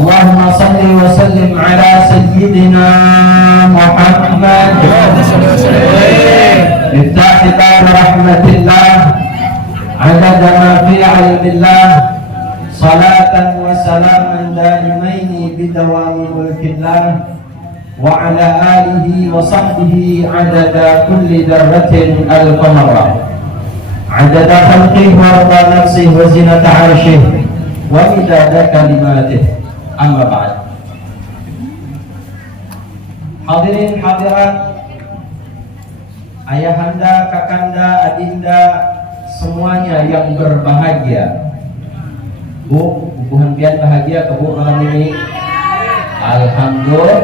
Allahumma salli wa sallim ala sayyidina Muhammad miftah kitab rahmatillah adada ma fi ilmillah salatan wa salaman daimaini bidawami mulkillah wa ala alihi wa sahbihi adada kulli darratin al-qamarah adada khalqihi wa rida nafsihi wa zinata arshihi wa midada kalimatih. Amma ba'd. Hadirin hadirat, ayahanda, kakanda, adinda, semuanya yang berbahagia. Bu, bubuhan pian bahagia ke bu malam ini? Alhamdulillah.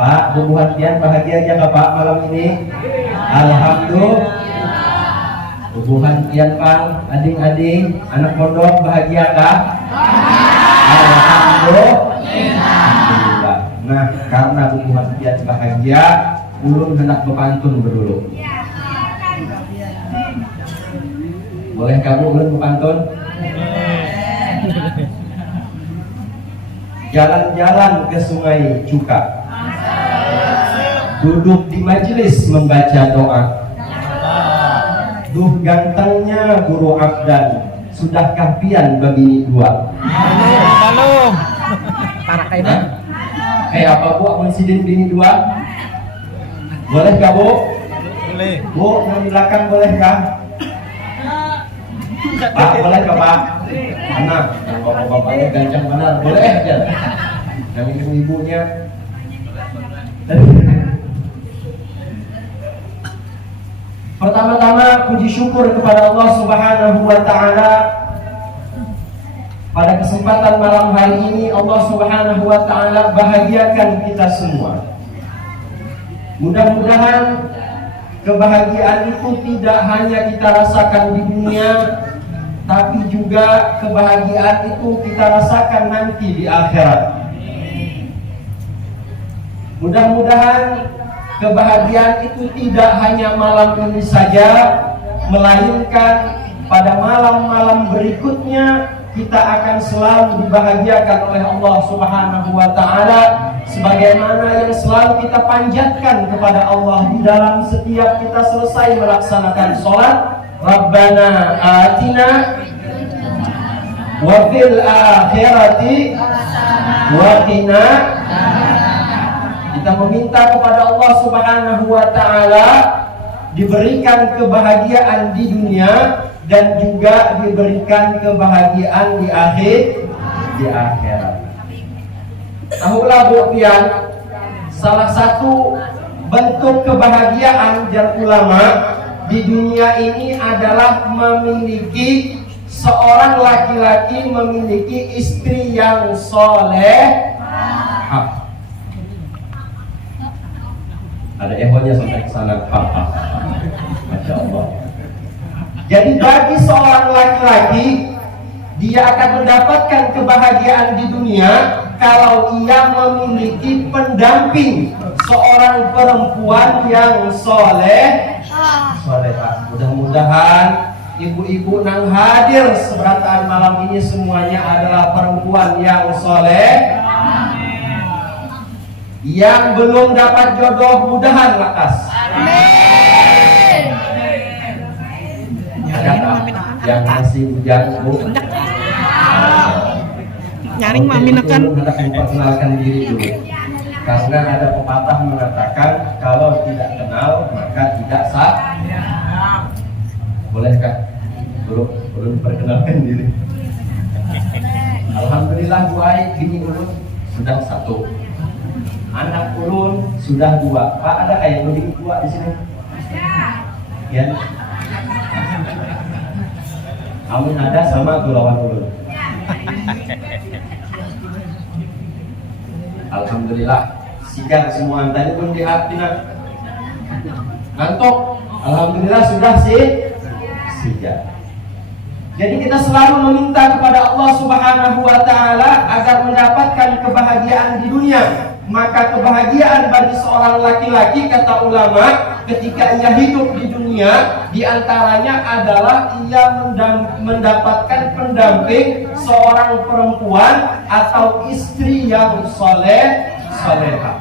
Pak, bubuhan pian bahagia aja ke Pak malam ini? Alhamdulillah. Bubuhan pian Pak, ading-ading, anak pondok bahagia kah? Alhamdulillah. Nah, karena bubuhan pian bahagia, ulun hendak berpantun berdulu. Boleh kamu ulun berpantun? Jalan-jalan ke Sungai Cuka, duduk di majelis membaca doa. Duh gantengnya Guru Abdan, sudahkah pian babini dua? Halo. Para kainan. Apa bu mensidin bini dua? Boleh kah bu? Boleh. Bu, mau di belakang boleh kah? Pak, boleh kah Pak? Anak, bapak-bapaknya gancang benar, boleh aja. Yang ibu-ibunya. Pertama-tama puji syukur kepada Allah Subhanahu wa taala. Pada kesempatan malam hari ini Allah Subhanahu wa taala bahagiakan kita semua. Mudah-mudahan kebahagiaan itu tidak hanya kita rasakan di dunia, tapi juga kebahagiaan itu kita rasakan nanti di akhirat. Mudah-mudahan kebahagiaan itu tidak hanya malam ini saja, melainkan pada malam-malam berikutnya kita akan selalu dibahagiakan oleh Allah Subhanahu wa taala sebagaimana yang selalu kita panjatkan kepada Allah di dalam setiap kita selesai melaksanakan sholat. Rabbana atina wa fil akhirati wa qina. Kita meminta kepada Allah Subhanahu wa taala diberikan kebahagiaan di dunia dan juga diberikan kebahagiaan di akhirat. Tahulah Bu pian, salah satu bentuk kebahagiaan dan ulama di dunia ini adalah memiliki seorang laki-laki memiliki istri yang soleh. Ada ehonya sampai ke sana. Masya Allah. Jadi bagi seorang laki-laki, dia akan mendapatkan kebahagiaan di dunia kalau ia memiliki pendamping seorang perempuan yang solehah. Mudah-mudahan ibu-ibu yang hadir seberataan malam ini semuanya adalah perempuan yang soleh. Yang belum dapat jodoh mudahan lakas. Amin. Yang masih bujang Bu. Nyaring mami nekan. Hendak memperkenalkan diri dulu. Karena ada pepatah mengatakan kalau tidak kenal maka tidak sah. Bolehkah? Belum perkenalkan diri. Alhamdulillah Bu Ai, bini ulun sudah satu. Anak ulun sudah dua. Pak, ada kayak lebih dua di sini? Ya. Amin ada sama lawan ulun. Alhamdulillah. Sigar semua tadi pun dihapinan. Ngantuk. Alhamdulillah sudah sigar. Jadi kita selalu meminta kepada Allah Subhanahu wa taala agar mendapatkan kebahagiaan di dunia. Maka kebahagiaan bagi seorang laki-laki, kata ulama, ketika ia hidup di dunia, diantaranya adalah ia mendapatkan pendamping seorang perempuan atau istri yang soleha.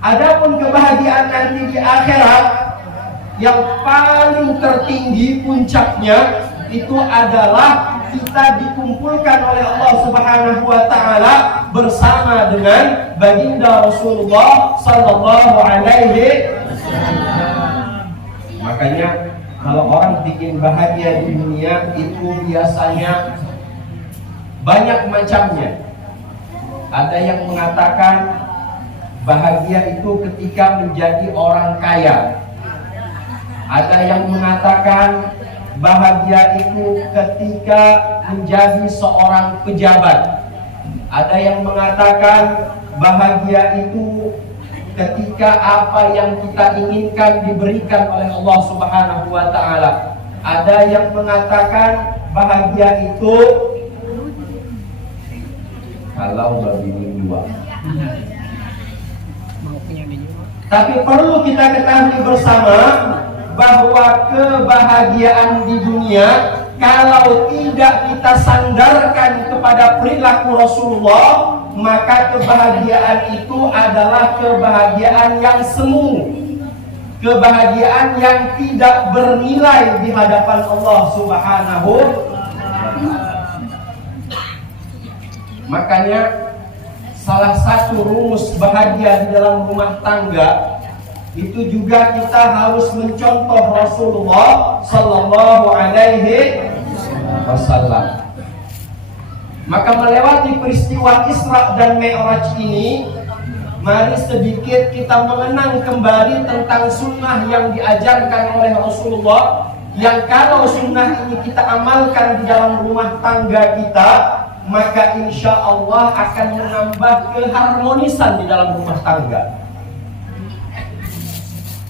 Adapun kebahagiaan nanti di akhirat, yang paling tertinggi puncaknya itu adalah kita dikumpulkan oleh Allah Subhanahu wa taala bersama dengan baginda Rasulullah sallallahu alaihi wasallam. Makanya kalau orang bikin bahagia di dunia itu biasanya banyak macamnya. Ada yang mengatakan bahagia itu ketika menjadi orang kaya. Ada yang mengatakan bahagia itu ketika menjadi seorang pejabat. Ada yang mengatakan bahagia itu ketika apa yang kita inginkan diberikan oleh Allah Subhanahu wa taala. Ada yang mengatakan bahagia itu kalau berbini dua. Tapi perlu kita ketahui bersama bahwa kebahagiaan di dunia kalau tidak kita sandarkan kepada perilaku Rasulullah, maka kebahagiaan itu adalah kebahagiaan yang semu, kebahagiaan yang tidak bernilai di hadapan Allah Subhanahu wa taala. Makanya salah satu rumus bahagia di dalam rumah tangga itu juga kita harus mencontoh Rasulullah sallallahu alaihi wasallam. Maka melewati peristiwa Isra dan Mi'raj ini, mari sedikit kita mengenang kembali tentang sunnah yang diajarkan oleh Rasulullah, yang kalau sunnah ini kita amalkan di dalam rumah tangga kita, maka insya Allah akan menambah keharmonisan di dalam rumah tangga.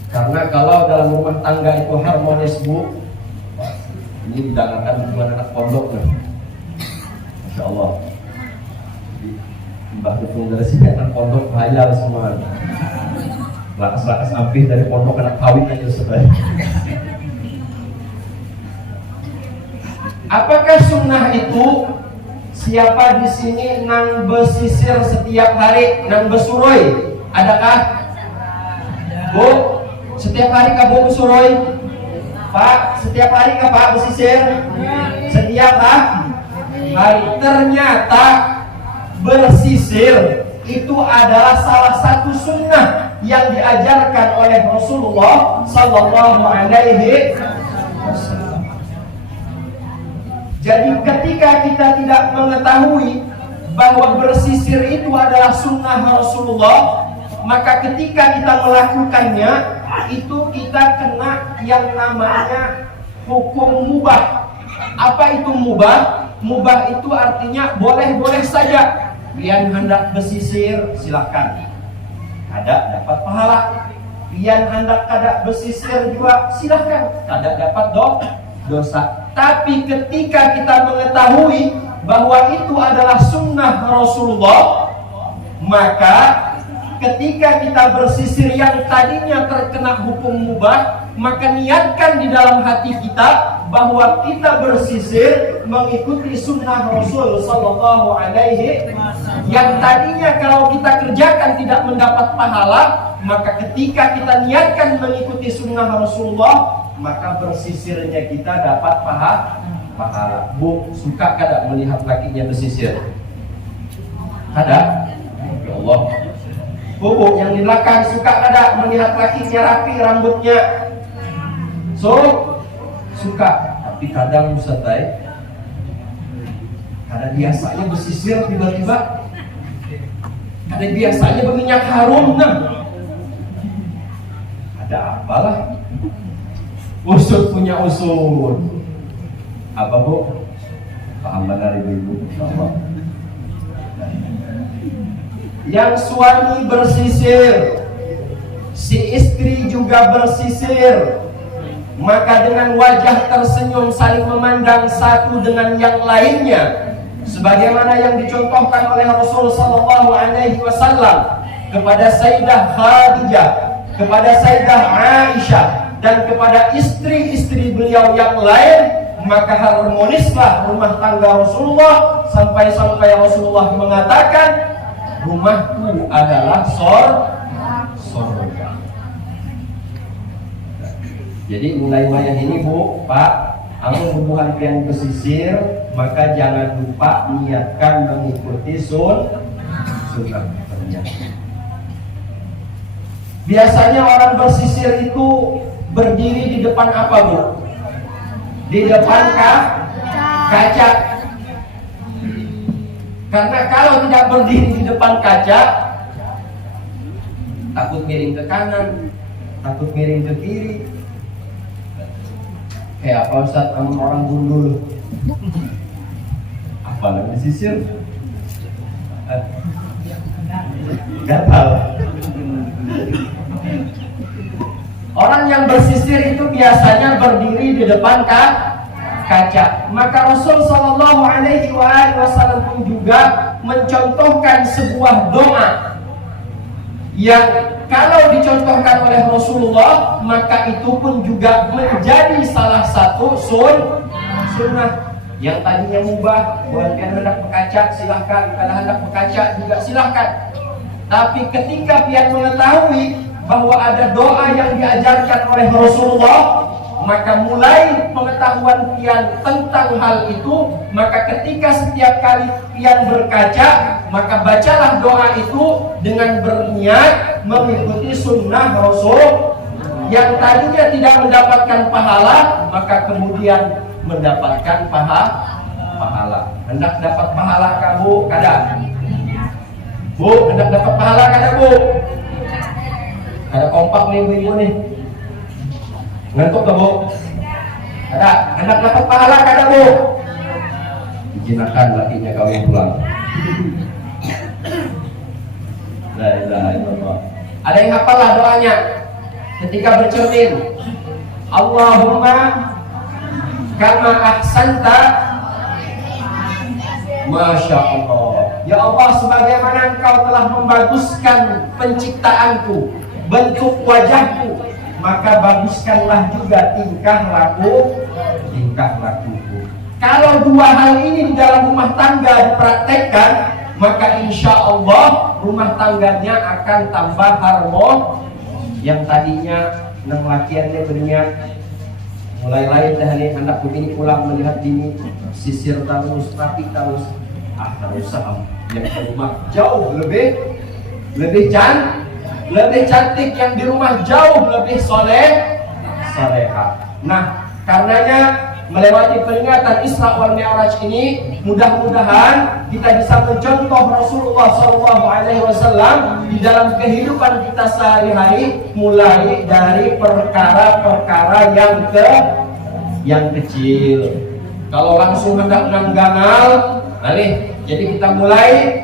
Karena kalau dalam rumah tangga itu harmonis, Bu, ini didangarkan dengan anak pondok nih. Masya Allah. Mbah Dukung dari sini anak pondok hayal semua. Lakas-lakas ampih dari pondok anak kawin aja sebenarnya. Apakah sunnah itu? Siapa di sini nang besisir setiap hari, nang besuroi? Adakah? Bu? Setiap hari kah Bu besuroi? Pak, setiap hari kah Pak bersisir? Setiap hari. Ternyata bersisir itu adalah salah satu sunnah yang diajarkan oleh Rasulullah sallallahu alaihi wasallam. Jadi ketika kita tidak mengetahui bahwa bersisir itu adalah sunnah Rasulullah, maka ketika kita melakukannya, itu kita kena yang namanya hukum mubah. Apa itu mubah? Mubah itu artinya boleh-boleh saja. Pian hendak bersisir, silahkan. Kada dapat pahala. Pian hendak kada bersisir juga, silahkan. Kada dapat dosa. Tapi ketika kita mengetahui bahwa itu adalah sunnah Rasulullah, maka ketika kita bersisir yang tadinya terkena hukum mubah, maka niatkan di dalam hati kita bahwa kita bersisir mengikuti sunnah Rasul sallallahu alaihi wasallam. Yang tadinya kalau kita kerjakan tidak mendapat pahala, maka ketika kita niatkan mengikuti sunnah Rasulullah, maka bersisirnya kita dapat pahala. Bu, suka kada melihat lakinya bersisir? Kada? Ya Allah. Bu, yang di belakang suka kada melihat lakinya rapi rambutnya? Suka, tapi kadang Ustaz, kada biasanya bersisir tiba-tiba, kada biasanya berminyak harum, ada apalah? Usut punya usut. Apa Bu? Paham benar ibu-ibu, insyaallah. Yang suami bersisir, si istri juga bersisir, maka dengan wajah tersenyum saling memandang satu dengan yang lainnya, sebagaimana yang dicontohkan oleh Rasul sallallahu alaihi wasallam kepada Sayyidah Khadijah, kepada Sayyidah Aisyah, dan kepada istri-istri beliau yang lain, maka harmonislah rumah tangga Rasulullah sampai-sampai Rasulullah mengatakan, rumahku adalah surga. Jadi mulai wayah ini Bu, Pak, amun hubungan pian pesisir, maka jangan lupa niatkan mengikuti sunnah. Biasanya orang bersisir itu berdiri di depan apa Bu? Di depan kaca. Karena kalau tidak berdiri di depan kaca, takut miring ke kanan, takut miring ke kiri. Kayak apa Ustaz, orang gundul. Apa namanya sisir? Gatal. Orang yang bersisir itu biasanya berdiri di depan kaca. Maka Rasul sallallahu alaihi wasallam pun juga mencontohkan sebuah doa yang kalau dicontohkan oleh Rasulullah, maka itu pun juga menjadi salah satu sunnah. Yang tadinya mubah, buat yang hendak berkaca silahkan, kalau hendak berkaca juga silahkan. Tapi ketika pian mengetahui bahwa ada doa yang diajarkan oleh Rasulullah, maka mulai pengetahuan pian tentang hal itu, maka ketika setiap kali pian berkaca, maka bacalah doa itu dengan berniat mengikuti sunnah Rasul. Yang tadinya tidak mendapatkan pahala, maka kemudian mendapatkan pahala. Hendak dapat pahala kamu kada? Bu, hendak dapat pahala kada Bu? Ada kompak nih ibu nih. Ngantuk tak Bu? Ada, hendak dapat pahala kada Bu? Ijinakan lakinya kami pulang. La ilaha illallah. Ada yang hafalah doanya ketika bercermin? Allahumma kama ahsanta, Masya Allah, ya Allah, sebagaimana Engkau telah membaguskan penciptaanku, bentuk wajahku, maka baguskanlah juga tingkah lakuku. Kalau dua hal ini di dalam rumah tangga dipraktekkan, maka insya Allah rumah tangganya akan tambah harmoni. Yang tadinya nang lakiannya berniat mulai lain dah nih, anak begini pulang melihat bini sisir terus, rapi terus, tak usah, yang di rumah jauh lebih cantik, yang di rumah jauh lebih soleha. Nah, karenanya melewati peringatan Isra wal Mi'raj ini, mudah-mudahan kita bisa mencontoh Rasulullah SAW di dalam kehidupan kita sehari-hari, mulai dari perkara-perkara yang kecil. Kalau langsung hendak nangganal, jadi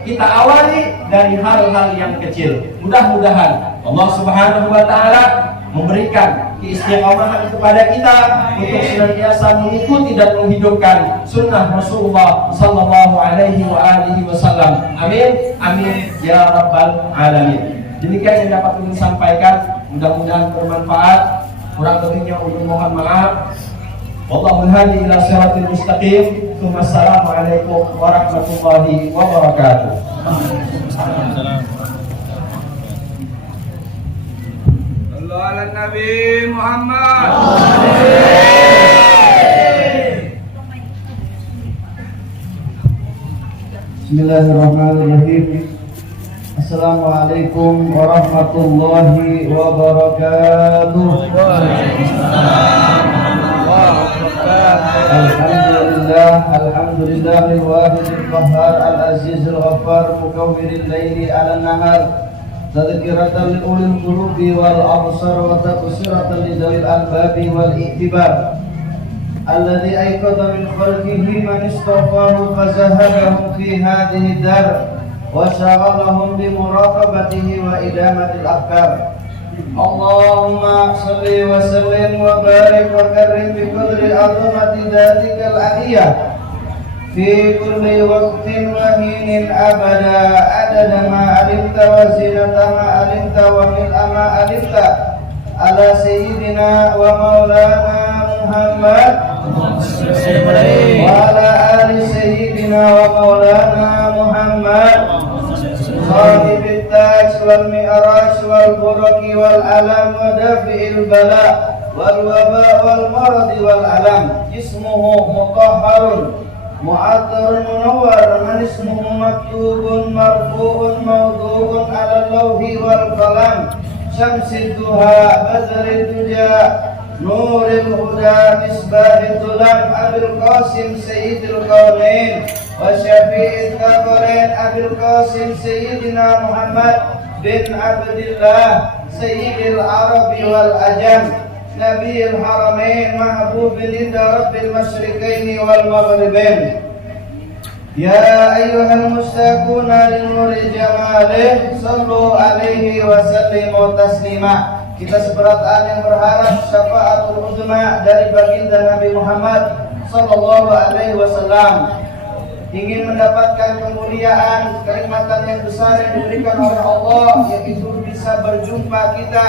kita awali dari hal-hal yang kecil. Mudah-mudahan Allah Subhanahu wa taala memberikan keistiqomahan kepada kita untuk senantiasa mengikuti dan menghidupkan sunnah Rasulullah sallallahu alaihi wasallam. Amin, amin ya rabbal alamin. Demikian yang dapat kami sampaikan, mudah-mudahan bermanfaat. Kurang lebihnya mohon maaf. Wallahul hadi ila siratal mustaqim. Wassalamualaikum warahmatullahi wabarakatuh. Ala Nabi Muhammad. Bismillahirrahmanirrahim. Assalamualaikum warahmatullahi wabarakatuh. Alhamdulillahil wahidil qahhar al-azizil ghaffar mukawwiril laili 'alan nahar. Tadhkiratan li ulil qulubi wal absar wa tafsiratan li dzawil albabi wal i'tibar. Alladzi ayqadha min khalqihi man istafahu fazahadahum fi hadhihi dar wa shaghalahum bi muraqabatihi wa idamatil afkar. Allahumma salli wa sallim wa barik wa karim bi qadri azamati dzatikal aliyah في كل وقت وحين أبدا عدد ما علمت وزنة ما علمت وملء ما علمت على سيدنا ومولانا محمد وعلى آل سيدنا ومولانا محمد صاحب التاج والمعراج والبرك والألم ودافع البلاء والوباء والمرض والألم جسمه مطهر معطر منور من اسمه مكتوب مرفوع موضوع على اللوح والقلم شمس الضحى بدر الدجى نور الهدى مصباح الظلام أبي القاسم سيد الكونين وشفيع الثقلين أبي القاسم سيدنا محمد بن عبد الله سيد العرب والأجم نبي الحرمين محبوب عند رب المشرقين والمغربين يا أيها المشتاقون لنور جماله صلوا عليه وسلموا تسليما. Kita seberatan yang berharap syafaatul uzma dari baginda Nabi Muhammad sallallahu alaihi wasallam, ingin mendapatkan kemuliaan, kenikmatan yang besar yang diberikan oleh Allah, yaitu bisa berjumpa kita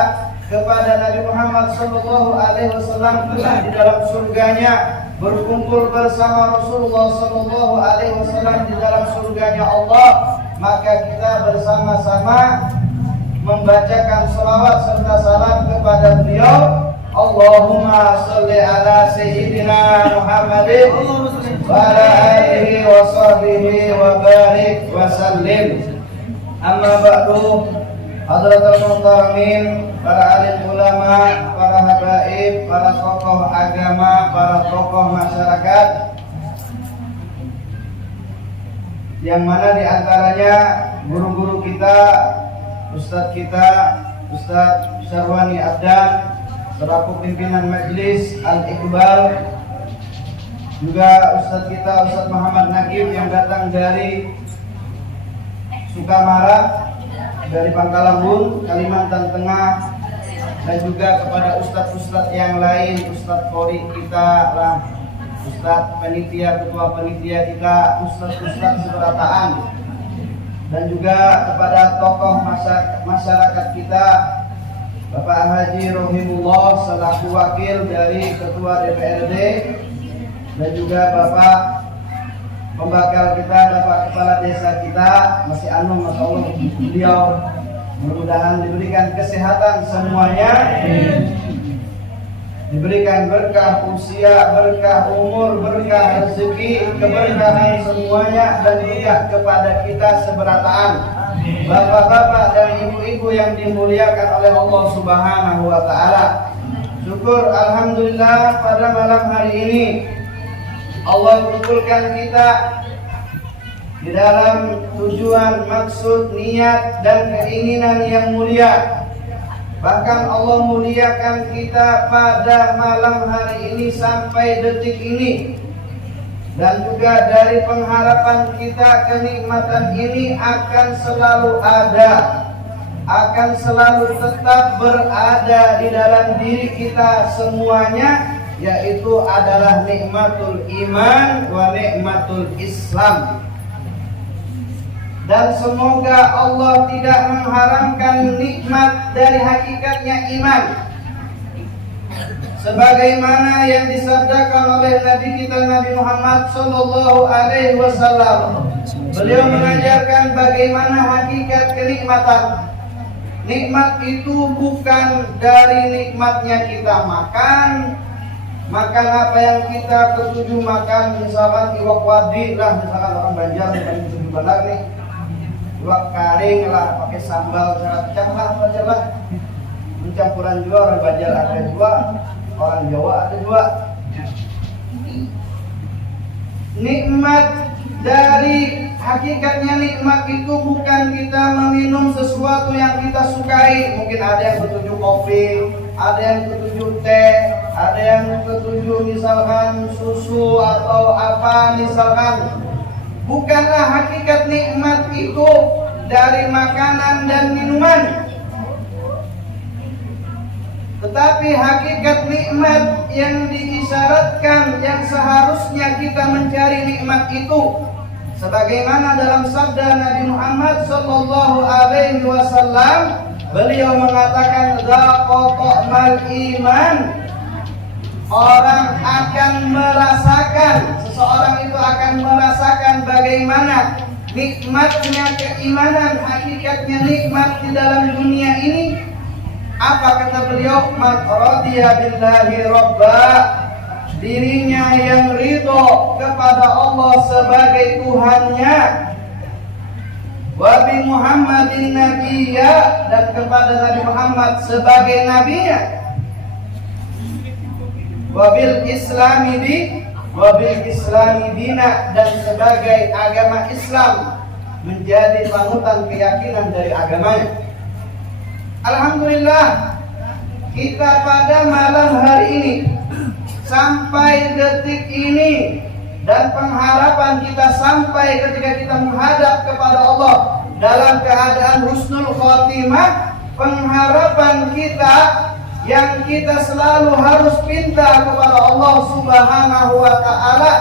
kepada Nabi Muhammad sallallahu alaihi wasallam di dalam surganya, berkumpul bersama Rasulullah sallallahu alaihi wasallam di dalam surganya Allah. Maka kita bersama-sama membacakan salawat serta salam kepada beliau. Allahumma sholli ala sayyidina Muhammadin wa ala alihi wa sahbihi wa barik wa sallim. Amma ba'du, hadratul muhtaramin, para alim ulama, para habaib, para tokoh agama, para tokoh masyarakat, yang mana diantaranya guru-guru kita, Ustadz kita, Ustadz Syarwani Abdan selaku pimpinan Majelis Al-Iqbal, juga Ustadz kita Ustadz Muhammad Nagib yang datang dari Sukamara, dari Pangkalambun, Kalimantan Tengah, dan juga kepada Ustadz-Ustadz yang lain, Ustadz Kori kita lah, Ustadz penitia, ketua penitia kita, Ustadz-Ustadz seberataan, dan juga kepada tokoh masyarakat kita, Bapak Haji Rohimullah selaku wakil dari Ketua DPRD, dan juga Bapak pembakal kita, Bapak Kepala Desa kita, masih Masya Allah, beliau mudah-mudahan diberikan kesehatan semuanya, diberikan berkah usia, berkah umur, berkah rezeki, keberkahan semuanya, dan juga kepada kita seberataan, bapak-bapak dan ibu-ibu yang dimuliakan oleh Allah Subhanahu wa Ta'ala. Syukur alhamdulillah pada malam hari ini Allah kumpulkan kita di dalam tujuan, maksud, niat, dan keinginan yang mulia. Bahkan Allah muliakan kita pada malam hari ini sampai detik ini. Dan juga dari pengharapan kita, kenikmatan ini akan selalu ada, akan selalu tetap berada di dalam diri kita semuanya, yaitu adalah nikmatul iman wa nikmatul Islam. Dan semoga Allah tidak mengharamkan nikmat dari hakikatnya iman, sebagaimana yang disabdakan oleh Nabi kita Nabi Muhammad sallallahu alaihi wasallam. Beliau mengajarkan bagaimana hakikat kenikmatan. Nikmat itu bukan dari nikmatnya kita makan apa yang kita ketujuh makan, misalkan iwak wadi lah, misalkan orang Banjar yang di Bandar nih, iwak karing lah, pakai sambal pecah lah, macam lah. Pencampuran juga, orang Banjar ada juga, orang Jawa ada juga. Nikmat dari hakikatnya nikmat itu bukan kita meminum sesuatu yang kita sukai. Mungkin ada yang ketujuh kopi, ada yang ketujuh teh, ada yang ketujuh misalkan susu atau apa misalkan. Bukanlah hakikat nikmat itu dari makanan dan minuman, Tetapi hakikat nikmat yang diisyaratkan, yang seharusnya kita mencari nikmat itu, sebagaimana dalam sabda Nabi Muhammad sallallahu alaihi wasallam, beliau mengatakan dzaqatul iman. Orang akan merasakan, seseorang itu akan merasakan bagaimana nikmatnya keimanan, hakikatnya nikmat di dalam dunia ini. Apa kata beliau? Man radiya billahi rabba, dirinya yang ridho kepada Allah sebagai Tuhannya, wa bi Muhammadin nabiyya, dan kepada Nabi Muhammad sebagai nabinya, wa bil islami dina, dan sebagai agama Islam menjadi panutan keyakinan dari agamanya. Alhamdulillah, kita pada malam hari ini sampai detik ini, dan pengharapan kita sampai ketika kita menghadap kepada Allah dalam keadaan husnul khotimah, pengharapan kita yang kita selalu harus pinta kepada Allah Subhanahu wa Ta'ala,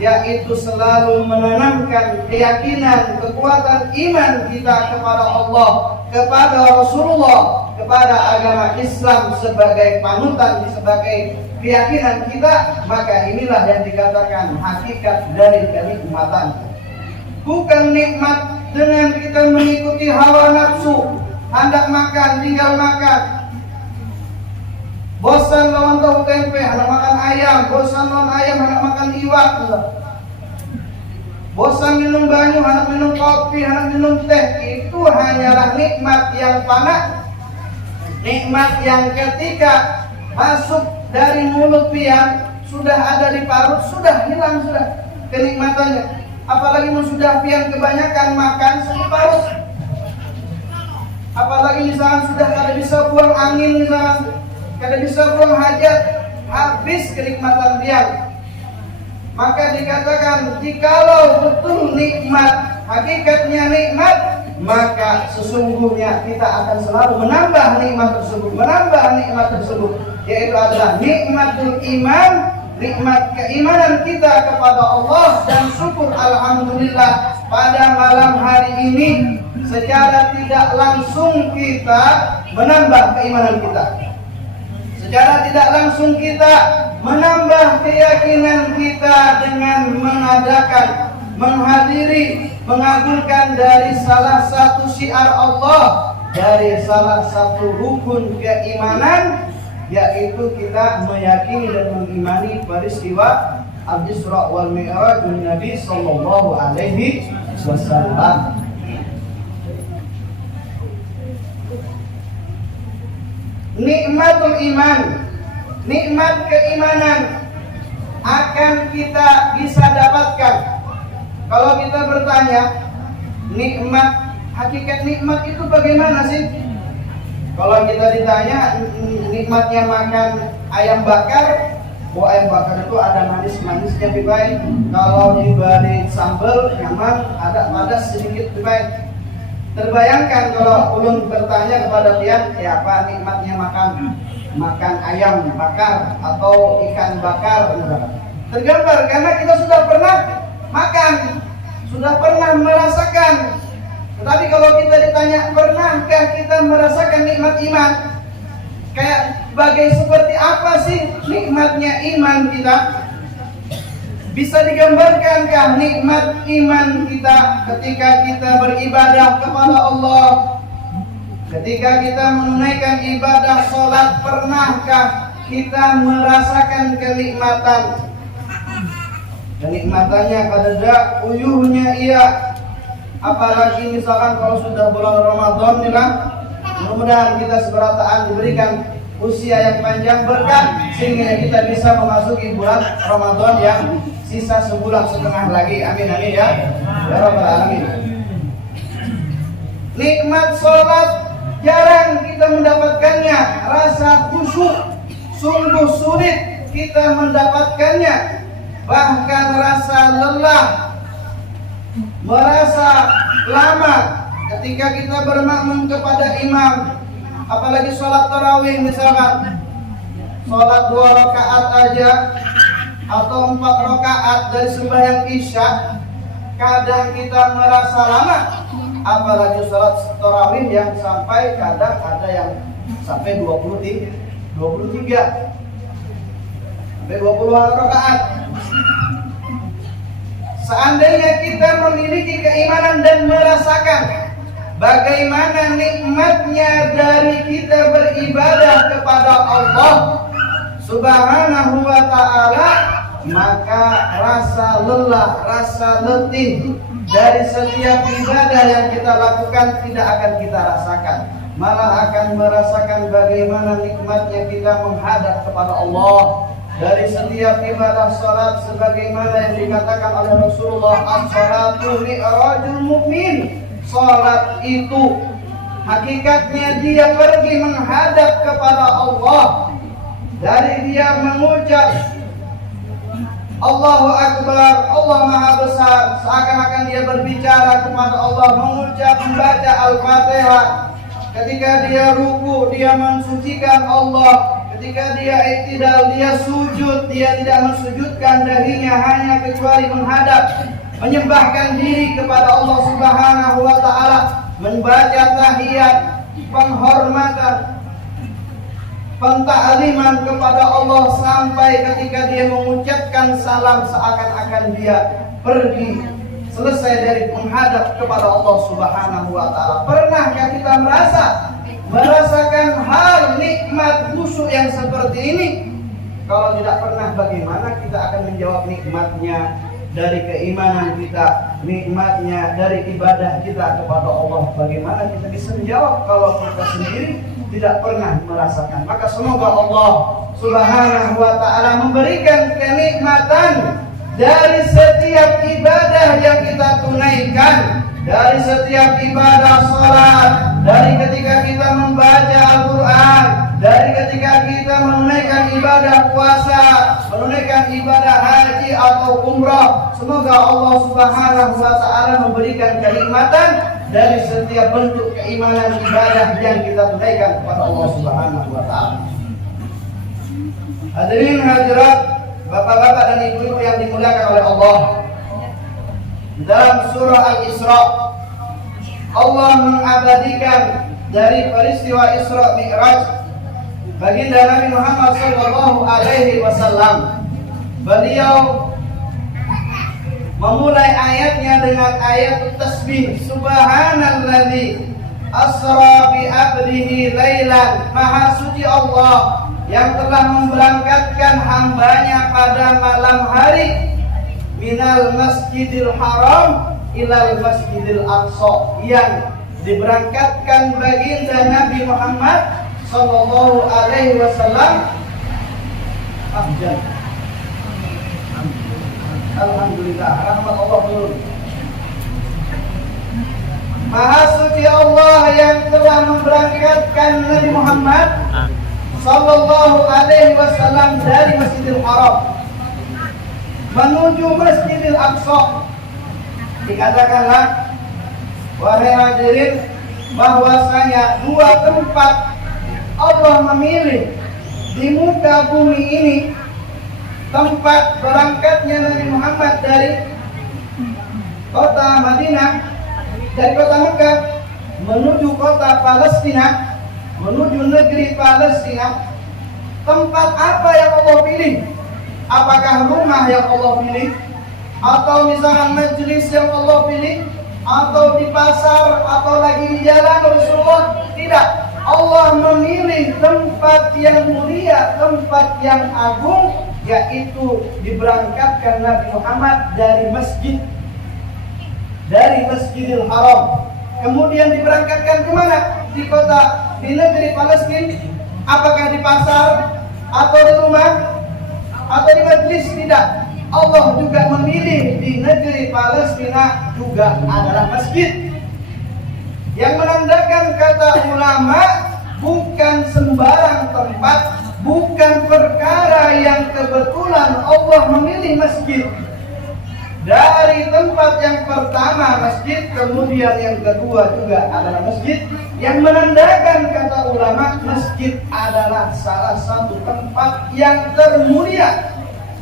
yaitu selalu menanamkan keyakinan, kekuatan iman kita kepada Allah, kepada Rasulullah, kepada agama Islam sebagai panutan, sebagai keyakinan kita. Maka inilah yang dikatakan hakikat dari kenikmatan. Bukan nikmat dengan kita mengikuti hawa nafsu, hendak makan tinggal makan, bosan lawan tahu tempe hendak makan ayam, bosan lawan ayam hendak makan iwak, bosan minum banyu hendak minum kopi, hendak minum teh. Itu hanyalah nikmat yang fana, nikmat yang ketika masuk dari mulut pian sudah ada di parut, sudah hilang sudah kenikmatannya. Apalagi sudah pian kebanyakan makan separuh, apalagi misalnya sudah kada bisa buang angin, misalnya kada bisa buang hajat, habis kenikmatan pian. Maka dikatakan jikalau betul nikmat, hakikatnya nikmat, maka sesungguhnya kita akan selalu menambah nikmat tersebut, yaitu adalah nikmatul iman, nikmat keimanan kita kepada Allah. Dan syukur alhamdulillah pada malam hari ini secara tidak langsung kita menambah keimanan kita, secara tidak langsung kita menambah keyakinan kita dengan mengadakan, menghadiri, mengagungkan dari salah satu syiar Allah, dari salah satu rukun keimanan, yaitu kita meyakini dan mengimani peristiwa Al-Isra wal Mi'raj Nabi sallallahu alaihi wasallam. Nikmatul iman, nikmat keimanan akan kita bisa dapatkan kalau kita bertanya, nikmat, hakikat nikmat itu bagaimana sih? Kalau kita ditanya nikmatnya makan ayam bakar, ayam bakar itu ada manis-manisnya baik. Kalau diberi sambal nyaman, ada padas sedikit baik. Terbayangkan kalau ulun bertanya kepada pian, ya apa nikmatnya makan ayam bakar atau ikan bakar, tergambar karena kita sudah pernah makan, sudah pernah merasakan. Tetapi kalau kita ditanya, pernahkah kita merasakan nikmat iman? Kayak seperti apa sih nikmatnya iman kita? Bisa digambarkankah nikmat iman kita ketika kita beribadah kepada Allah, ketika kita menunaikan ibadah sholat? Pernahkah kita merasakan kenikmatan? Kenikmatannya kada uyuhnya iya. Apalagi misalkan kalau sudah bulan Ramadan nih lah, mudah-mudahan kita seberataan diberikan usia yang panjang berkah sehingga kita bisa memasuki bulan Ramadan yang sisa sebulan setengah lagi. Amin amin ya rabbal alamin. Nikmat sholat jarang kita mendapatkannya, rasa khusyuk sungguh sulit kita mendapatkannya, bahkan rasa lelah, merasa lama ketika kita bermakmum kepada imam, apalagi sholat tarawih misalkan, sholat 2 rakaat aja atau 4 rakaat dari sembahyang isya, kadang kita merasa lama, apalagi sholat tarawih yang sampai kadang ada yang sampai 23 sampai 20 rakaat. Seandainya kita memiliki keimanan dan merasakan bagaimana nikmatnya dari kita beribadah kepada Allah Subhanahu wa ta'ala, maka rasa lelah, rasa letih dari setiap ibadah yang kita lakukan tidak akan kita rasakan, malah akan merasakan bagaimana nikmatnya kita menghadap kepada Allah. Dari setiap ibadah salat sebagaimana yang dikatakan oleh Rasulullah, as-salatu mi'rajul mu'min. Salat itu hakikatnya dia pergi menghadap kepada Allah. Dari dia mengucap Allahu Akbar, Allah Maha Besar, seakan-akan dia berbicara kepada Allah, mengucap, membaca Al-Fatihah. Ketika dia ruku, dia mensucikan Allah. Ketika dia iktidal, dia sujud, dia tidak mensujudkan dahinya hanya kecuali menghadap, menyembahkan diri kepada Allah Subhanahu wa ta'ala, membaca tahiyat, penghormatan, pentakliman kepada Allah, sampai ketika dia mengucapkan salam seakan-akan dia pergi selesai dari menghadap kepada Allah Subhanahu wa ta'ala. Pernahkah kita merasakan hal nikmat khusyuk yang seperti ini? Kalau tidak pernah, bagaimana kita akan menjawab nikmatnya dari keimanan kita, nikmatnya dari ibadah kita kepada Allah? Bagaimana kita bisa menjawab kalau kita sendiri tidak pernah merasakan? Maka semoga Allah Subhanahu wa ta'ala memberikan kenikmatan dari setiap ibadah yang kita tunaikan, dari setiap ibadah sholat, dari ketika kita membaca Al-Quran, dari ketika kita menunaikan ibadah puasa, menunaikan ibadah haji atau umrah. Semoga Allah Subhanahu wa ta'ala memberikan kenikmatan dari setiap bentuk keimanan ibadah yang kita tunaikan kepada Allah Subhanahu wa ta'ala. Hadirin hadirat, bapak-bapak dan ibu-ibu yang dimuliakan oleh Allah, dalam surah Al-Isra Allah mengabadikan dari peristiwa Isra Mi'raj baginda Nabi Muhammad sallallahu alaihi wasallam. Beliau memulai ayatnya dengan ayat tasbih, subhanalladzi asra bi 'abdihi lailan. Maha suci Allah yang telah memberangkatkan hambanya pada malam hari minal masjidil haram ilal masjidil aqsa, yang diberangkatkan baginda Nabi Muhammad sallallahu alaihi wasallam. Alhamdulillah, rahmat Allah turun. Maha suci Allah yang telah memberangkatkan Nabi Muhammad sallallahu alaihi wasallam dari Masjidil Haram menuju Masjidil Aqsa. Dikatakanlah, wahai hadirin, bahwasanya dua tempat Allah memilih di muka bumi ini tempat berangkatnya Nabi Muhammad dari kota Madinah, dari kota Mekah menuju kota Palestina, menuju negeri Palestina. Tempat apa yang Allah pilih? Apakah rumah yang Allah pilih? Atau misalkan majelis yang Allah pilih? Atau di pasar? Atau lagi di jalan Rasulullah? Tidak. Allah memilih tempat yang mulia, tempat yang agung, yaitu diberangkatkan Nabi Muhammad dari Masjidil Haram. Kemudian diberangkatkan kemana? Di negeri Palestina. Apakah di pasar? Atau di rumah? Atau di majelis? Tidak. Allah juga memilih di negeri Palestina juga adalah masjid, yang menandakan, kata ulama, bukan sembarang tempat, bukan perkara yang kebetulan Allah memilih masjid. Dari tempat yang pertama masjid, kemudian yang kedua juga adalah masjid, yang menandakan kata ulama masjid adalah salah satu tempat yang termulia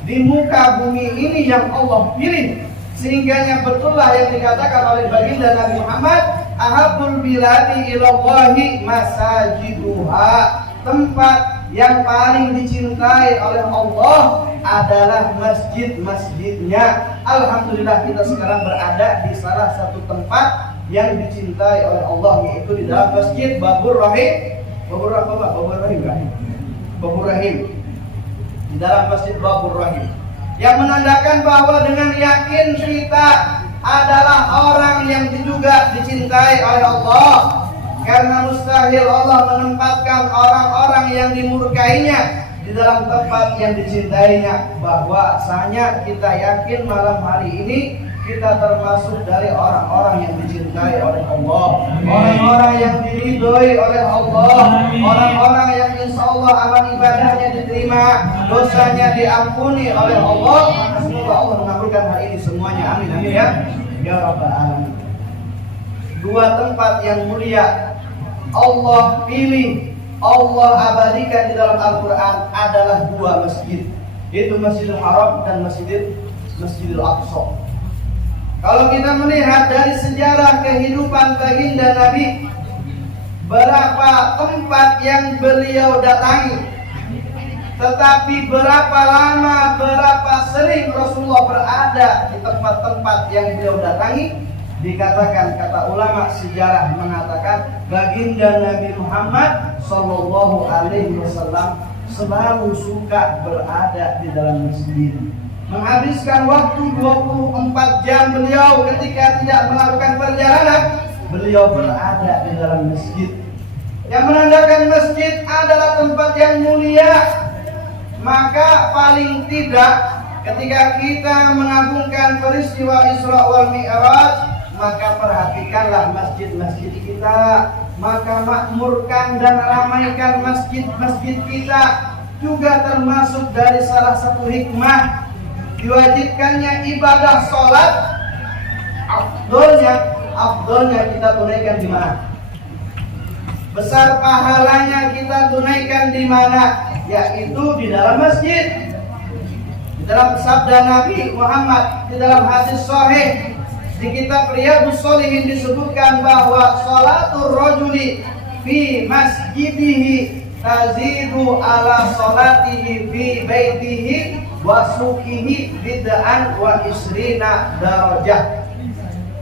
di muka bumi ini yang Allah pilih. Sehingganya betullah yang dikatakan oleh baginda Nabi Muhammad, ahabul biladi ilallahi masajiduha, tempat yang paling dicintai oleh Allah adalah masjid-masjidnya. Alhamdulillah kita sekarang berada di salah satu tempat yang dicintai oleh Allah, yaitu di dalam masjid Babur Rahim. Babur Rahim. Di dalam masjid Babur Rahim, yang menandakan bahwa dengan yakin kita adalah orang yang juga dicintai oleh Allah. Karena mustahil Allah menempatkan orang-orang yang dimurkainya di dalam tempat yang dicintainya. Bahwasanya kita yakin malam hari ini kita termasuk dari orang-orang yang dicintai oleh Allah, orang-orang yang diridhoi oleh Allah, orang-orang yang insya Allah amal ibadahnya diterima, dosanya diampuni oleh Allah. Maka semoga Allah mengabulkan hal ini semuanya, amin amin ya rabbal alamin. Dua tempat yang mulia Allah pilih, Allah abadikan di dalam Al-Quran adalah dua masjid, yaitu Masjidil Haram dan Masjidil Aqsa. Kalau kita melihat dari sejarah kehidupan baginda Nabi, berapa tempat yang beliau datangi, tetapi berapa lama, berapa sering Rasulullah berada di tempat-tempat yang beliau datangi. Dikatakan, kata ulama sejarah mengatakan, baginda Nabi Muhammad Sallallahu Alaihi Wasallam selalu suka berada di dalam masjid. Menghabiskan waktu 24 jam beliau ketika tidak melakukan perjalanan, beliau berada di dalam masjid. Yang menandakan masjid adalah tempat yang mulia. Maka paling tidak ketika kita mengagungkan peristiwa Isra wal Mi'raj, maka perhatikanlah masjid-masjid kita, maka makmurkan dan ramaikan masjid-masjid kita. Juga termasuk dari salah satu hikmah diwajibkannya ibadah sholat, afdolnya kita tunaikan di mana? Besar pahalanya kita tunaikan di mana? Yaitu di dalam masjid. Di dalam sabda Nabi Muhammad, di dalam hadis sahih di kitab Riyadhus Shalihin disebutkan bahwa sholatul rajuli fi masjidihi tazidu ala sholatihi fi baitihi wa suqihi bid'an wa isrina darajah.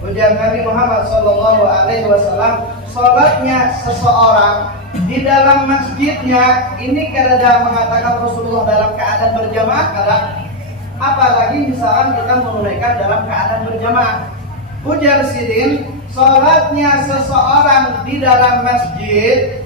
Ujar Nabi Muhammad sallallahu alaihi wasallam, salatnya seseorang di dalam masjidnya, ini kadang mengatakan Rasulullah dalam keadaan berjamaah, kadang apalagi misalkan kita menunaikan dalam keadaan berjamaah. Ujar Sidin, salatnya seseorang di dalam masjid,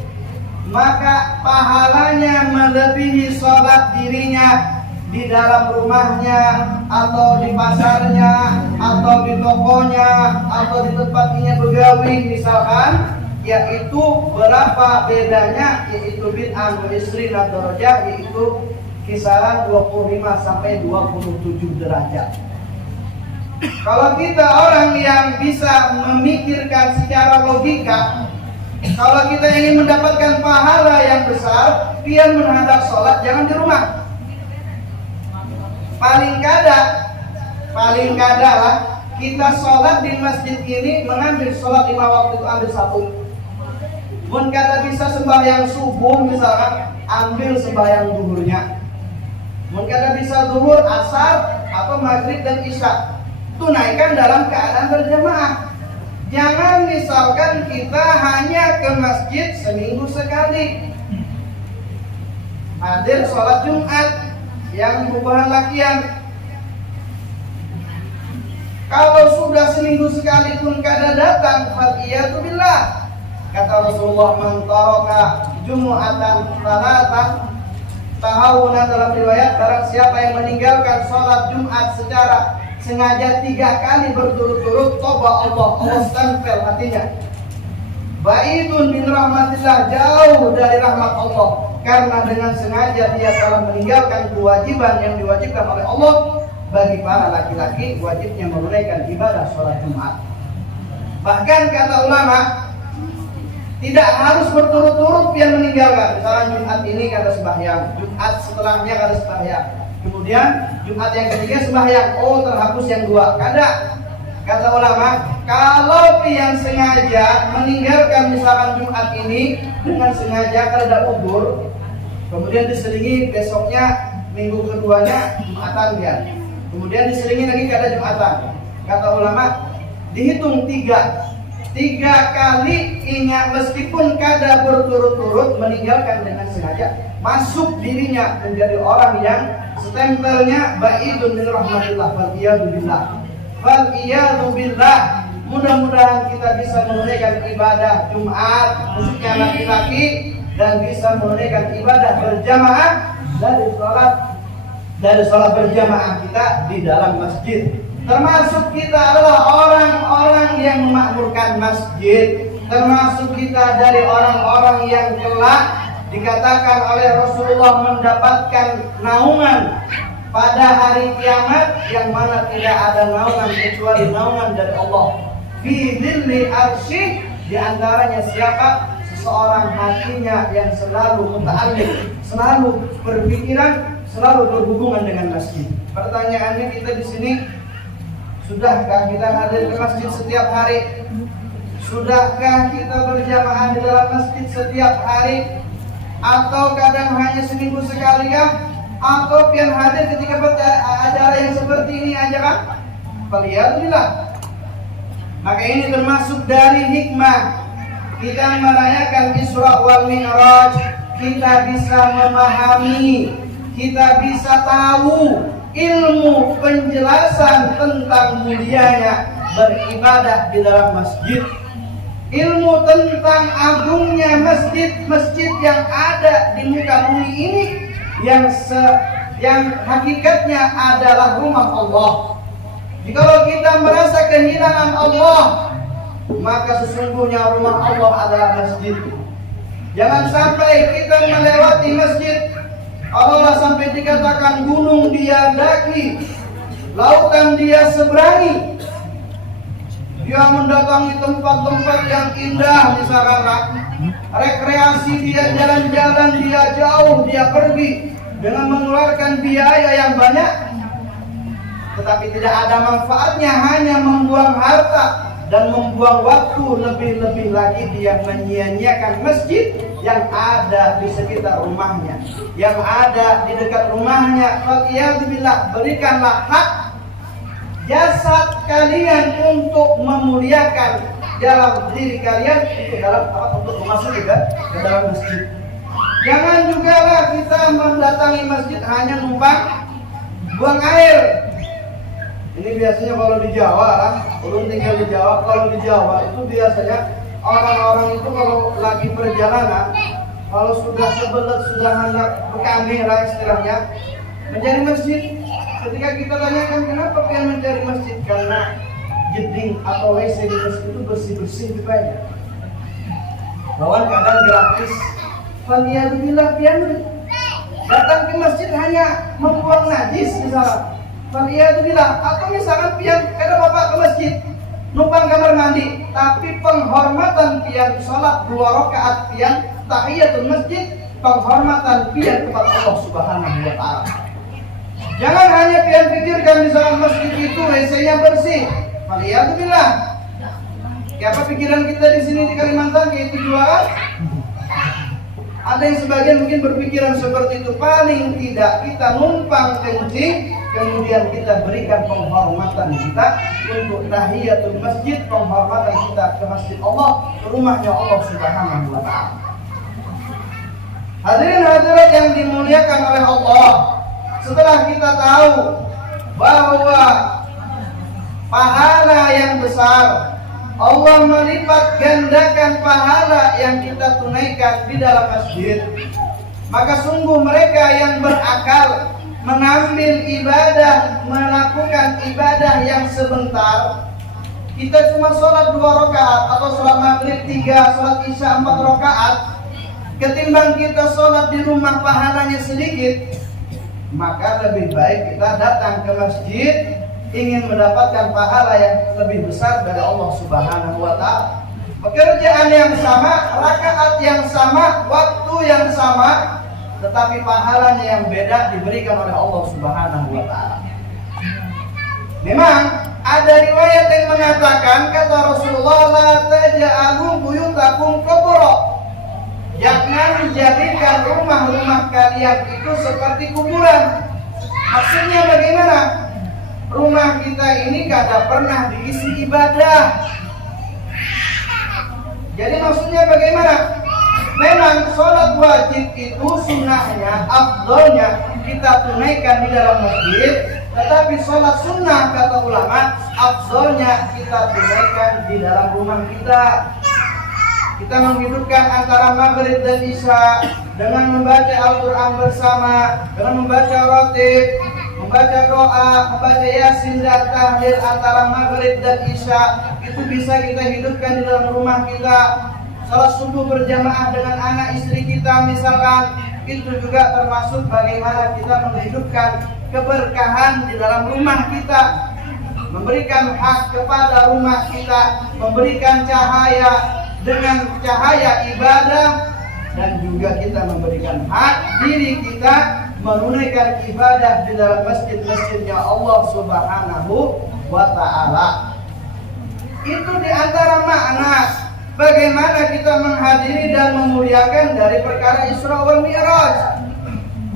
maka pahalanya melebihi salat dirinya di dalam rumahnya, atau di pasarnya, atau di tokonya, atau di tempatnya begawi misalkan. Yaitu berapa bedanya? Yaitu bid'an wa isrina darajah, yaitu kisaran 25 sampai 27 derajat. Kalau kita orang yang bisa memikirkan secara logika, kalau kita ingin mendapatkan pahala yang besar, dia menghadap sholat jangan di rumah. Paling kada lah kita sholat di masjid ini, mengambil sholat 5 waktu itu ambil satu. Mun kada bisa sembahyang subuh misalkan, ambil sembahyang duhurnya. Mun kada bisa duhur, asar, atau maghrib dan isya, tunaikan dalam keadaan berjamaah. Jangan misalkan kita hanya ke masjid seminggu sekali, hadir sholat Jumat yang bukan lakian. Kalau sudah seminggu sekali pun kada datang, fadiyatu billah. Kata Rasulullah, man taraka jumu'atan salatan tahawuna, dalam riwayat, barang siapa yang meninggalkan sholat Jumat secara sengaja 3 kali berturut-turut, toba Allah stempel hatinya. Baidun bin rahmatillah, jauh dari rahmat Allah, karena dengan sengaja dia telah meninggalkan kewajiban yang diwajibkan oleh Allah. bagi para laki-laki wajibnya menunaikan ibadah sholat Jumat. Bahkan kata ulama, tidak harus berturut-turut pian meninggalkan. Misalnya Jumat ini kada sembahyang, Jumat setelahnya kada sembahyang, kemudian Jumat yang ketiga sembahyang, oh terhapus yang dua. Kada. Kata ulama, kalau pian sengaja meninggalkan misalkan Jumat ini dengan sengaja kada udur, kemudian diselingi besoknya minggu keduanya Jumatan ya, kemudian diselingi lagi kada Jumatan. Kata ulama, dihitung tiga kali ingat meskipun kada berturut-turut meninggalkan dengan sengaja, masuk dirinya menjadi orang yang stempelnya ba'idun min rahmatillah wal iyadu billah. Mudah-mudahan kita bisa menunaikan ibadah Jumat khususnya laki-laki dan bisa menunaikan ibadah berjamaah dari sholat berjamaah kita di dalam masjid. Termasuk kita adalah orang-orang yang memakmurkan masjid. Termasuk kita dari orang-orang yang kelak dikatakan oleh Rasulullah mendapatkan naungan pada hari kiamat, yang mana tidak ada naungan kecuali naungan dari Allah. Fi dhilli arsy, diantaranya siapa? Seseorang hatinya yang selalu muta'alliq, selalu berpikiran, selalu berhubungan dengan masjid. Pertanyaannya, kita di sini sudahkah kita hadir ke masjid setiap hari? Sudahkah kita berjamaah di dalam masjid setiap hari? Atau kadang hanya seminggu sekali kah? Atau pian hadir ketika acara yang seperti ini aja kan? Alhamdulillah. Maka ini termasuk dari hikmah kita merayakan Isra wal Mi'raj. Kita bisa memahami, kita bisa tahu ilmu penjelasan tentang mulianya beribadah di dalam masjid, ilmu tentang agungnya masjid yang ada di muka bumi ini, yang hakikatnya adalah rumah Allah. Jikalau kita merasa kehilangan Allah, maka sesungguhnya rumah Allah adalah masjid. Jangan sampai kita melewati masjid, Allah sampai dikatakan gunung dia daki, lautan dia seberangi. Dia mendatangi tempat-tempat yang indah, misalkan rekreasi dia, jalan-jalan dia jauh, dia pergi dengan mengeluarkan biaya yang banyak, tetapi tidak ada manfaatnya, hanya membuang harta dan membuang waktu. Lebih-lebih lagi dia menyia-nyiakan masjid yang ada di sekitar rumahnya, yang ada di dekat rumahnya. Alhamdulillah, berikanlah hak jasad kalian untuk memuliakan dalam diri kalian, itu dalam apa, untuk memasuki ke dalam masjid. Jangan juga lah kita mendatangi masjid hanya numpang buang air. Ini biasanya kalau di Jawa lah, belum tinggal di Jawa. Kalau di Jawa itu biasanya orang-orang itu kalau lagi perjalanan, kalau sudah kebelet, sudah hendak berkami lah istilahnya, mencari masjid. Ketika kita tanyakan kenapa kalian mencari masjid, karena jeding atau WC di masjid itu bersih-bersih banyak. Kawan kadang gratis. Faliyadillah, pian datang ke masjid hanya membuang najis misalnya. Faliyadillah, atau misalkan pian kada bapak ke masjid numpang kamar mandi, tapi penghormatan pian salat 2 rakaat pian tahiyatul masjid, penghormatan pian kepada Allah Subhanahu wa taala. Jangan hanya pian pikirkan misalkan masjid itu WC-nya bersih. Faliyadillah. Apa pikiran kita di sini di Kalimantan kayak itu jualan? Ada yang sebagian mungkin berpikiran seperti itu. Paling tidak kita numpang kencing, kemudian kita berikan penghormatan kita untuk tahiyatul masjid, penghormatan kita ke masjid Allah, rumahnya Allah Subhanahu wa taala. Hadirin hadirat yang dimuliakan oleh Allah, setelah kita tahu bahwa pahala yang besar, Allah melipat gandakan pahala yang kita tunaikan di dalam masjid, maka sungguh mereka yang berakal mengambil ibadah, melakukan ibadah yang sebentar. Kita cuma sholat 2 rakaat atau sholat maghrib 3, sholat isya 4 rakaat, ketimbang kita sholat di rumah pahalanya sedikit. maka lebih baik kita datang ke masjid ingin mendapatkan pahala yang lebih besar dari Allah Subhanahu wa taala. Pekerjaan yang sama, rakaat yang sama, waktu yang sama, tetapi pahalanya yang beda diberikan oleh Allah Subhanahu wa taala. Memang ada riwayat yang mengatakan, kata Rasulullah, la taj'alu buyutakum qubura. Jangan menjadikan rumah-rumah kalian itu seperti kuburan. Maksudnya bagaimana? Rumah kita ini kada pernah diisi ibadah. Jadi maksudnya bagaimana? Memang sholat wajib itu sunnahnya, afdolnya kita tunaikan di dalam masjid. Tetapi sholat sunnah kata ulama, afdolnya kita tunaikan di dalam rumah kita. Kita menghidupkan antara maghrib dan isya dengan membaca Al-Quran bersama, dengan membaca rotib, membaca doa, membaca yasin dan tahlil antara maghrib dan isya. Itu bisa kita hidupkan di dalam rumah kita. Salat subuh berjamaah dengan anak istri kita misalkan, itu juga termasuk bagaimana kita menghidupkan keberkahan di dalam rumah kita, memberikan hak kepada rumah kita, memberikan cahaya dengan cahaya ibadah, dan juga kita memberikan hak diri kita menunaikan ibadah di dalam masjid-masjidnya Allah Subhanahu wa taala. Itu di antara makna bagaimana kita menghadiri dan memuliakan dari perkara Isra wal Mi'raj.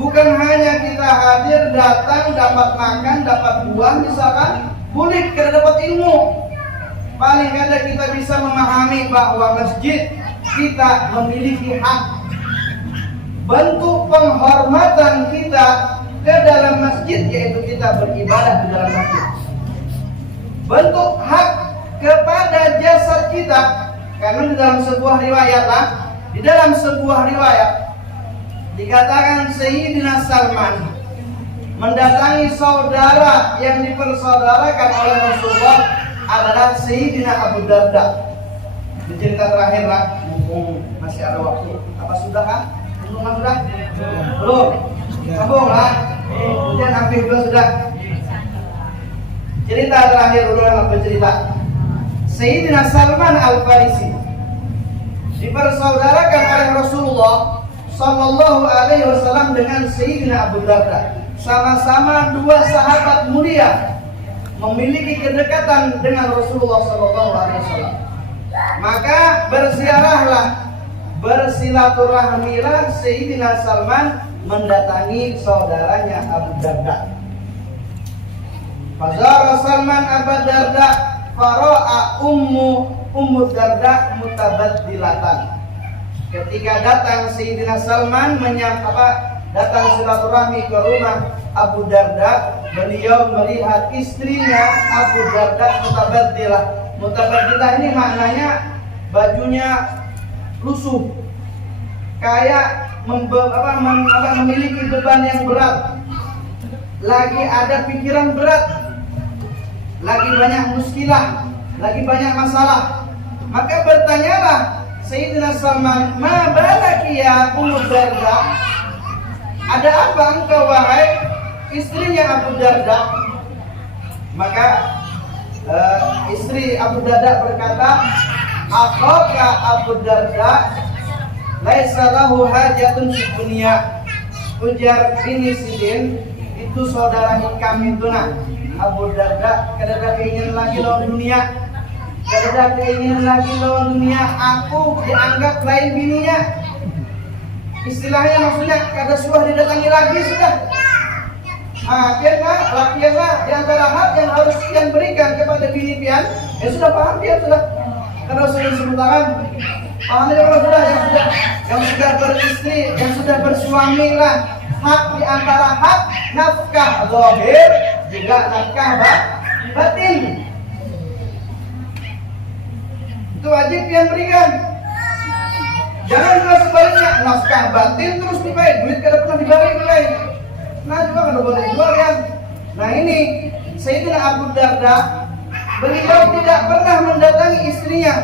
Bukan hanya kita hadir, datang, dapat makan, dapat buah misalkan, boleh kita dapat ilmu. Paling kada kita bisa memahami bahwa masjid kita memiliki hak. Bentuk penghormatan kita ke dalam masjid yaitu kita beribadah di dalam masjid. Bentuk hak kepada jasad kita, karena di dalam sebuah riwayat dikatakan Sayyidina Salman mendatangi saudara yang dipersaudarakan oleh Rasulullah adalah Sayyidina Abu Darda. Di cerita terakhir lah, mumpung masih ada waktu. Apa sudah kan? Belum sudah? Belum. Sambung lah. Kemudian hampir sudah. Cerita terakhir dulu yang bercerita. Sayyidina Salman Al-Farisi dipersaudarakan oleh Rasulullah Sallallahu Alaihi Wasallam dengan Sayyidina Abu Darda. Sama-sama dua sahabat mulia, memiliki kedekatan dengan Rasulullah Sallallahu Alaihi Wasallam. Maka berziarahlah, bersilaturahmilah Sayyidina Salman mendatangi saudaranya Abu Darda. Fazara Salman Abu Darda, fara'a Ummu Darda mutabaddilatan. Ketika datang Sayyidina Salman datang silaturahmi ke rumah Abu Darda, beliau melihat istrinya Abu Darda mutabaddilah. Mutabaddilah ini maknanya bajunya lusuh, kayak memiliki beban yang berat, lagi ada pikiran berat, lagi banyak muskilah, lagi banyak masalah. Maka bertanyalah Sayyidina Salman, ma balaki ya Ummu Darda? Ada apa engkau wahai istrinya Abu Darda? Maka istri Abu Darda berkata, akhaka Abu Darda laisa lahu hajatun fid dunya. Ujar ini sidin, itu saudara kami itu nah. Abu Darda kada ada keinginan lagi lawan dunia, kada ada keinginan lagi lawan dunia. Aku dianggap lain bininya. Istilahnya maksudnya kada suah didatangi lagi sudah. Akhirnya lakianlah di antara hak yang harus pian berikan kepada bini pian, sudah paham dia sudah. Karena sudah disebutkan paham dia kalau sudah yang sudah beristri, yang sudah bersuami lah. Hak di antara hak nafkah zahir juga nafkah batin. Itu wajib pian berikan. Jangan juga sebaliknya nafkah batin terus dibayar, duit kada pernah dibayar. Nah juga kada boleh jual ya. Nah ini Sayyidina Abu Darda, beliau tidak pernah mendatangi istrinya,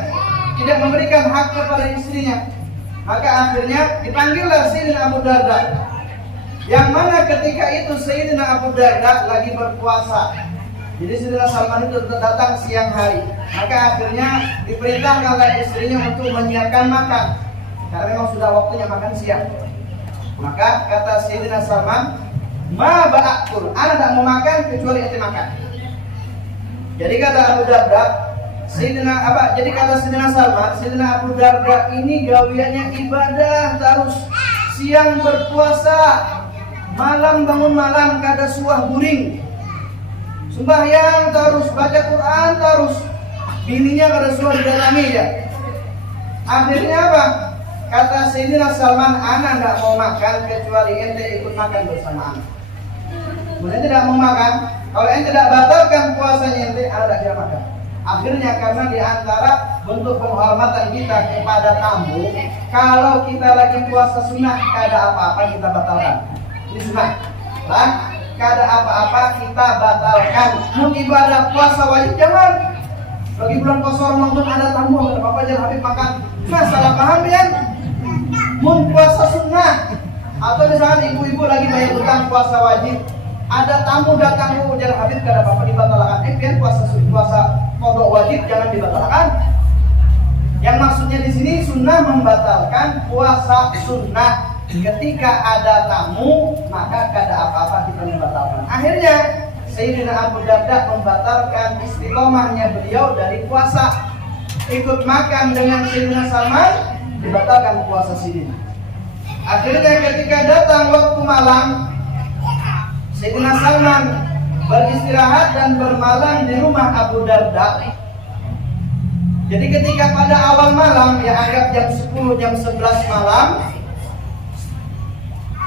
tidak memberikan hak kepada istrinya. Maka akhirnya dipanggillah Sayyidina Abu Darda. Yang mana ketika itu Sayyidina Abu Darda lagi berpuasa. Jadi Sayyidina Salman itu datang siang hari. Maka akhirnya diperintahkan oleh istrinya untuk menyiapkan makan. Karena memang sudah waktunya makan siang. Maka kata Sayyidina Salman, "Ma ba'akul, ana tidak mau makan kecuali ente makan." Jadi kata Abu Darda, jadi kata Sayyidina Salman, Sayyidina Abu Darda ini gawiannya ibadah terus, siang berpuasa, malam bangun malam kada suah guring, sembahyang terus, baca Quran terus, bininya kada suah didalami ya. Akhirnya apa? Kata Sayyidina Salman, ana tidak mau makan kecuali ente ikut makan bersama ana. Kemudian tidak mau makan, kalau ente tidak batalkan puasanya ente, ana tidak bisa makan. Akhirnya karena diantara bentuk penghormatan kita kepada tamu, kalau kita lagi puasa sunnah, kada apa-apa kita batalkan. Ini sunnah, lah, kada apa-apa kita batalkan. Mun ibadah puasa wajib jangan. Lagi bulan puasa Ramadan ada tamu, kada apa-apa jangan habis makan. Nah, salah paham ya. Mun puasa sunnah atau misalkan ibu-ibu lagi bayar utang puasa wajib, ada tamu datang jangan habis kada apa-apa dibatalkan. Biar puasa kodok wajib jangan dibatalkan. Yang maksudnya di sini sunnah membatalkan puasa sunnah. Ketika ada tamu maka kada apa-apa kita membatalkan. Akhirnya Sayyidina Abu Darda membatalkan istiqomahnya beliau dari puasa, ikut makan dengan Sayyidina Salman, dibatalkan puasa sini. Akhirnya ketika datang waktu malam, Sayyidina Salman beristirahat dan bermalam di rumah Abu Darda. Jadi ketika pada awal malam, ya anggap jam 10, jam 11 malam,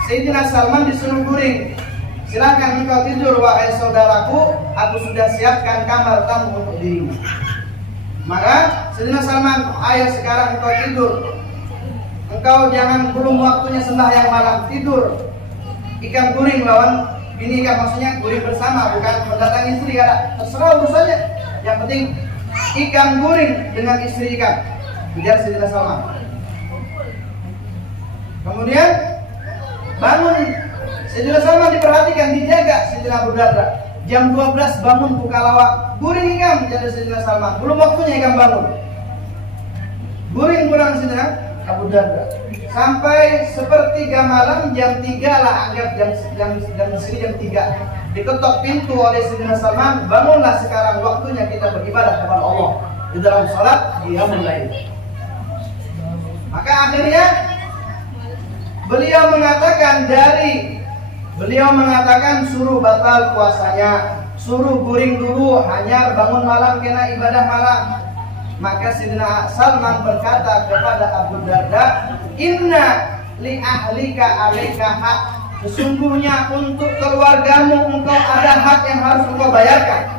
Sayyidina Salman disuruh guring. Silakan engkau tidur wahai saudaraku, aku sudah siapkan kamar tamu untuk dirimu. Maka Sayyidina Salman, ayo sekarang engkau tidur. Engkau jangan belum waktunya sembahyang malam, tidur. Ikan guring lawan bini ikan, maksudnya guring bersama, bukan mendatangi istri, kada. Terserah urusannya. Yang penting ikan guring dengan istri ikan. Kejar Sayyidina Salman. Kemudian bangun Sayyidina Salman, diperhatikan, dijaga Sayyidina Abu Darda. Jam 12 bangun buka lawak, guring ikan, jadi Sayyidina Salman. Belum waktunya ikan bangun. Guring pulang Sayyidina Abu Darda sampai sepertiga malam, jam 3 lah, anggap jam sini jam 3. Diketok pintu oleh Sayyidina Salman, bangunlah sekarang, waktunya kita beribadah kepada Allah di dalam salat qiyamul lail. Maka akhirnya beliau mengatakan suruh batal puasanya, suruh guring dulu, hanya bangun malam kena ibadah malam. Maka Sayyidina Salman berkata kepada Abu Darda, "Inna li ahlika alaika hak." Sesungguhnya untuk keluargamu engkau ada hak yang harus engkau bayarkan,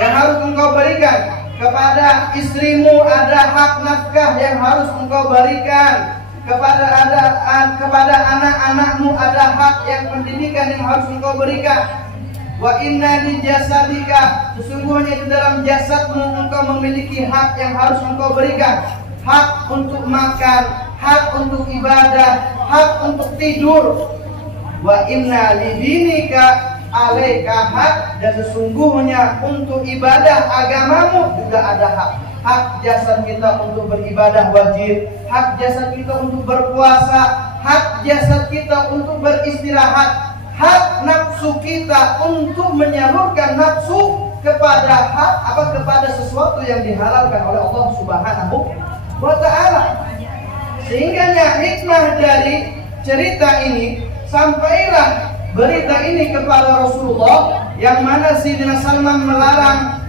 yang harus engkau berikan. Kepada istrimu ada hak nafkah yang harus engkau berikan. Kepada anak-anakmu ada hak yang pendidikan yang harus engkau berikan. Wa inna li jasadika, sesungguhnya di dalam jasadmu engkau memiliki hak yang harus engkau berikan. Hak untuk makan, hak untuk ibadah, hak untuk tidur. Wa inna li dinika alaika hak, dan sesungguhnya untuk ibadah agamamu juga ada hak. Hak jasad kita untuk beribadah wajib, hak jasad kita untuk berpuasa, hak jasad kita untuk beristirahat, hak nafsu kita untuk menyalurkan nafsu kepada sesuatu yang dihalalkan oleh Allah Subhanahu wa ta'ala. Sehingga hikmah dari cerita ini, sampailah berita ini kepada Rasulullah, yang mana Sayyidina Salman melarang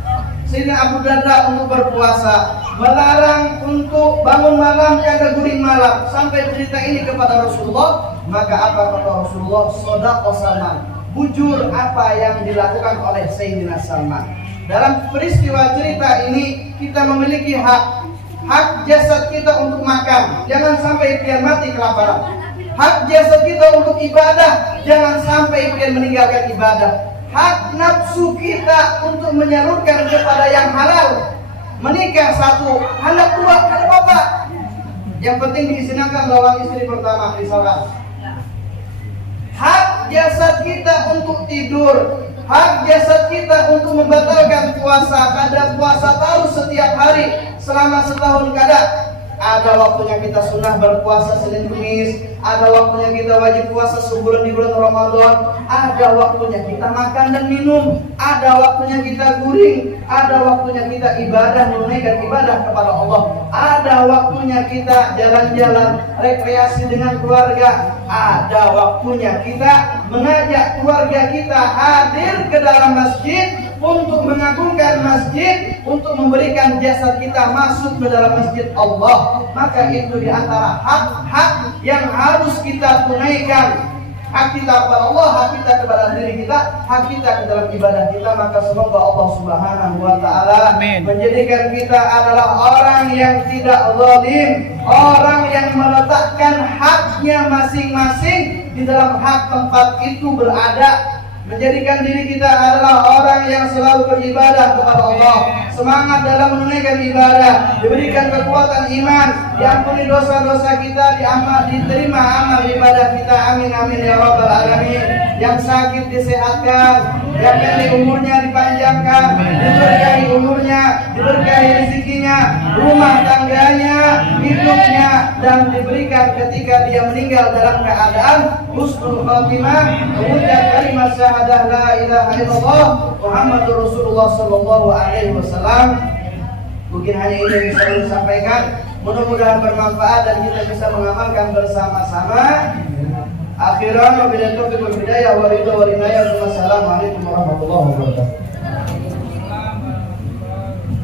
Sayyidina Abu Darda untuk berpuasa, melarang untuk bangun malam, jaga guring malam. Sampai cerita ini kepada Rasulullah, maka apa kata Rasulullah? Shadaqa Salman, bujur apa yang dilakukan oleh Sayyidina Salman. Dalam peristiwa cerita ini kita memiliki hak jasad kita untuk makan, jangan sampai pian mati kelaparan. Hak jasad kita untuk ibadah, jangan sampai pian meninggalkan ibadah. Hak nafsu kita untuk menyalurkan kepada yang halal. Menikah satu, anak dua, ada apa? Yang penting diizinkan lawan istri pertama misalkan. Hak hak jasad kita untuk tidur, hak jasad kita untuk membatalkan puasa. Kada puasa tahu setiap hari selama setahun kada. Ada waktunya kita sunnah berpuasa Senin Kamis, ada waktunya kita wajib puasa sebulan di bulan Ramadan, ada waktunya kita makan dan minum, ada waktunya kita guring, ada waktunya kita ibadah, menunaikan ibadah kepada Allah, ada waktunya kita jalan-jalan rekreasi dengan keluarga, ada waktunya kita mengajak keluarga kita hadir ke dalam masjid untuk mengagungkan masjid, untuk memberikan jasad kita masuk ke dalam masjid Allah. Maka itu di antara hak-hak yang harus kita tunaikan. Hak kita kepada Allah, hak kita kepada diri kita, hak kita ke dalam ibadah kita. Maka semoga Allah Subhanahu wa ta'ala menjadikan kita adalah orang yang tidak zalim, orang yang meletakkan haknya masing-masing di dalam hak tempat itu berada, menjadikan diri kita adalah orang yang selalu beribadah kepada Allah, semangat dalam menunaikan ibadah, diberikan kekuatan iman, diampuni dosa-dosa kita, diterima amal ibadah kita. Amin amin ya rabbal alamin. Yang sakit disehatkan, yang pendek umurnya dipanjangkan, diberkahi umurnya, diberkahi rezekinya, rumah tangganya, hidupnya, dan diberikan ketika dia meninggal dalam keadaan husnul khatimah, mengucap kalimat syahadah la ilaha illallah Muhammadur Rasulullah sallallahu alaihi wasallam. Mungkin hanya ini yang bisa saya sampaikan. Mudah-mudahan bermanfaat dan kita bisa mengamalkan bersama-sama. Akhiran wabillahi taufiq wal hidayah wa ridha wal inayah. Wassalamualaikum warahmatullahi wabarakatuh.